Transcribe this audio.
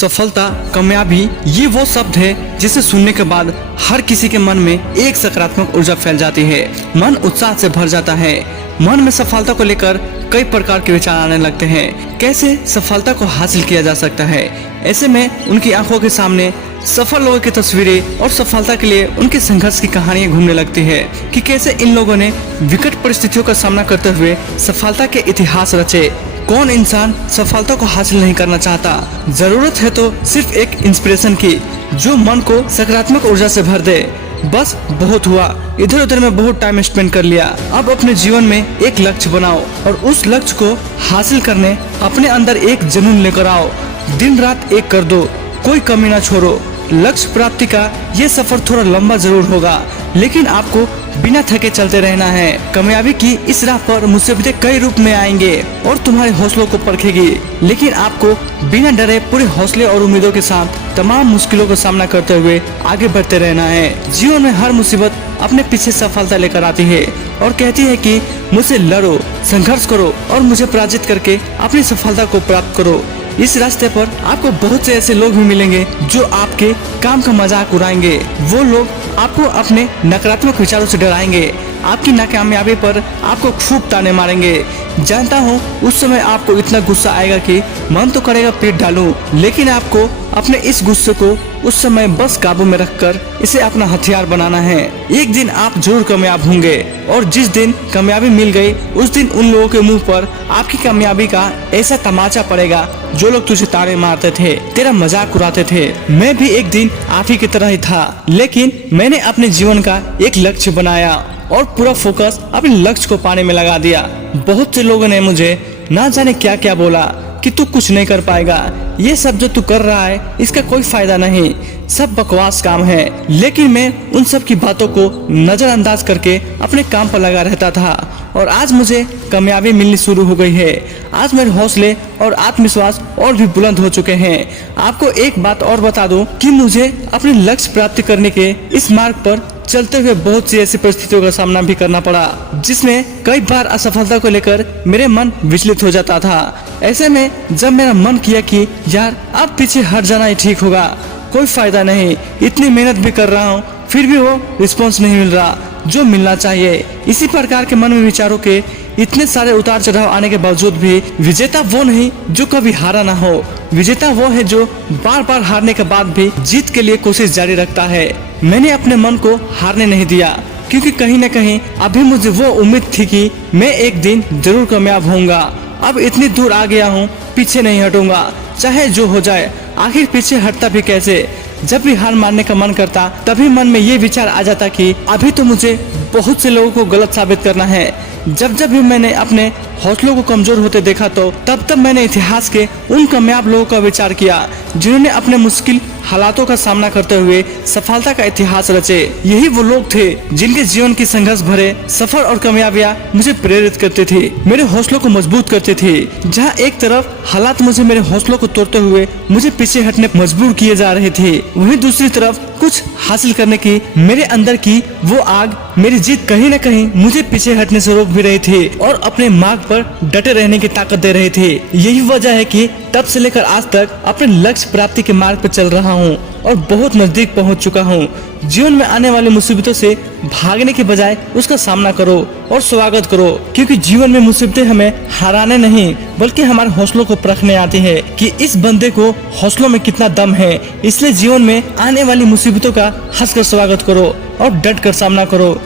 सफलता, कामयाबी, ये वो शब्द है जिसे सुनने के बाद हर किसी के मन में एक सकारात्मक ऊर्जा फैल जाती है। मन उत्साह से भर जाता है। मन में सफलता को लेकर कई प्रकार के विचार आने लगते हैं। कैसे सफलता को हासिल किया जा सकता है। ऐसे में उनकी आंखों के सामने सफल लोगों की तस्वीरें और सफलता के लिए उनके संघर्ष की कहानियां घूमने लगती है कि कैसे इन लोगों ने विकट परिस्थितियों का सामना करते हुए सफलता के इतिहास रचे। कौन इंसान सफलता को हासिल नहीं करना चाहता। जरूरत है तो सिर्फ एक इंस्पिरेशन की जो मन को सकारात्मक ऊर्जा से भर दे। बस बहुत हुआ, इधर उधर में बहुत टाइम स्पेंड कर लिया। अब अपने जीवन में एक लक्ष्य बनाओ और उस लक्ष्य को हासिल करने अपने अंदर एक जुनून लेकर आओ। दिन रात एक कर दो, कोई कमी ना छोड़ो। लक्ष्य प्राप्ति का ये सफर थोड़ा लंबा जरूर होगा, लेकिन आपको बिना थके चलते रहना है। कामयाबी की इस राह पर मुसीबतें कई रूप में आएंगे और तुम्हारे हौसलों को परखेगी, लेकिन आपको बिना डरे पूरे हौसले और उम्मीदों के साथ तमाम मुश्किलों का सामना करते हुए आगे बढ़ते रहना है। जीवन में हर मुसीबत अपने पीछे सफलता लेकर आती है और कहती है कि मुझसे लड़ो, संघर्ष करो और मुझे पराजित करके अपनी सफलता को प्राप्त करो। इस रास्ते पर आपको बहुत से ऐसे लोग भी मिलेंगे जो आपके काम का मजाक उड़ाएंगे। वो लोग आपको अपने नकारात्मक विचारों से डराएंगे, आपकी नाकामयाबी पर आपको खूब ताने मारेंगे। जानता हूँ उस समय आपको इतना गुस्सा आएगा कि मन तो करेगा पीट डालूं, लेकिन आपको अपने इस गुस्से को उस समय बस काबू में रखकर इसे अपना हथियार बनाना है। एक दिन आप जरूर कामयाब होंगे और जिस दिन कामयाबी मिल गई उस दिन उन लोगों के मुंह पर आपकी कामयाबी का ऐसा तमाचा पड़ेगा जो लोग तुझे ताने मारते थे, तेरा मजाक उड़ाते थे। मैं भी एक दिन आप ही की तरह ही था, लेकिन मैंने अपने जीवन का एक लक्ष्य बनाया और पूरा फोकस अपने लक्ष्य को पाने में लगा दिया। बहुत से लोगों ने मुझे ना जाने क्या क्या बोला कि तू कुछ नहीं कर पाएगा, ये सब जो तू कर रहा है इसका कोई फायदा नहीं, सब बकवास काम है। लेकिन मैं उन सब की बातों को नजरअंदाज करके अपने काम पर लगा रहता था और आज मुझे कामयाबी मिलनी शुरू हो गई है। आज मेरे हौसले और आत्मविश्वास और भी बुलंद हो चुके हैं। आपको एक बात और बता दूं कि मुझे अपने लक्ष्य प्राप्ति करने के इस मार्ग पर चलते हुए बहुत सी ऐसी परिस्थितियों का सामना भी करना पड़ा, जिसमें कई बार असफलता को लेकर मेरे मन विचलित हो जाता था। ऐसे में जब मेरा मन किया कि यार अब पीछे हट जाना ही ठीक होगा, कोई फायदा नहीं, इतनी मेहनत भी कर रहा हूँ फिर भी वो रिस्पॉन्स नहीं मिल रहा जो मिलना चाहिए। इसी प्रकार के मन में विचारों के इतने सारे उतार चढ़ाव आने के बावजूद भी विजेता वो नहीं जो कभी हारा ना हो। विजेता वो है जो बार बार हारने के बाद भी जीत के लिए कोशिश जारी रखता है। मैंने अपने मन को हारने नहीं दिया, क्योंकि कहीं न कहीं अभी मुझे वो उम्मीद थी कि मैं एक दिन जरूर कामयाब होऊंगा। अब इतनी दूर आ गया हूँ, पीछे नहीं हटूंगा, चाहे जो हो जाए। आखिर पीछे हटता भी कैसे। जब भी हार मानने का मन करता तभी मन में ये विचार आ जाता कि अभी तो मुझे बहुत से लोगों को गलत साबित करना है। जब जब भी मैंने अपने हौसलों को कमजोर होते देखा तो तब मैंने इतिहास के उन कामयाब लोगों का विचार किया जिन्होंने अपने मुश्किल हालातों का सामना करते हुए सफलता का इतिहास रचे। यही वो लोग थे जिनके जीवन की संघर्ष भरे सफर और कामयाबियां मुझे प्रेरित करते थे, मेरे हौसलों को मजबूत करते थे। जहाँ एक तरफ हालात मुझे मेरे हौसलों को तोड़ते हुए मुझे पीछे हटने मजबूर किए जा रहे थे, वहीं दूसरी तरफ कुछ हासिल करने की मेरे अंदर की वो आग, मेरी जीत कहीं न कहीं मुझे पीछे हटने से रोक भी रहे थे और अपने मार्ग पर डटे रहने की ताकत दे रहे थे। यही वजह है कि तब से लेकर आज तक अपने लक्ष्य प्राप्ति के मार्ग पर चल रहा हूँ और बहुत नजदीक पहुँच चुका हूँ। जीवन में आने वाली मुसीबतों से भागने के बजाय उसका सामना करो और स्वागत करो, क्योंकि जीवन में मुसीबतें हमें हराने नहीं बल्कि हमारे हौसलों को परखने आती है कि इस बंदे को हौसलों में कितना दम है। इसलिए जीवन में आने वाली मुसीबतों का हंसकर स्वागत करो और डट कर सामना करो।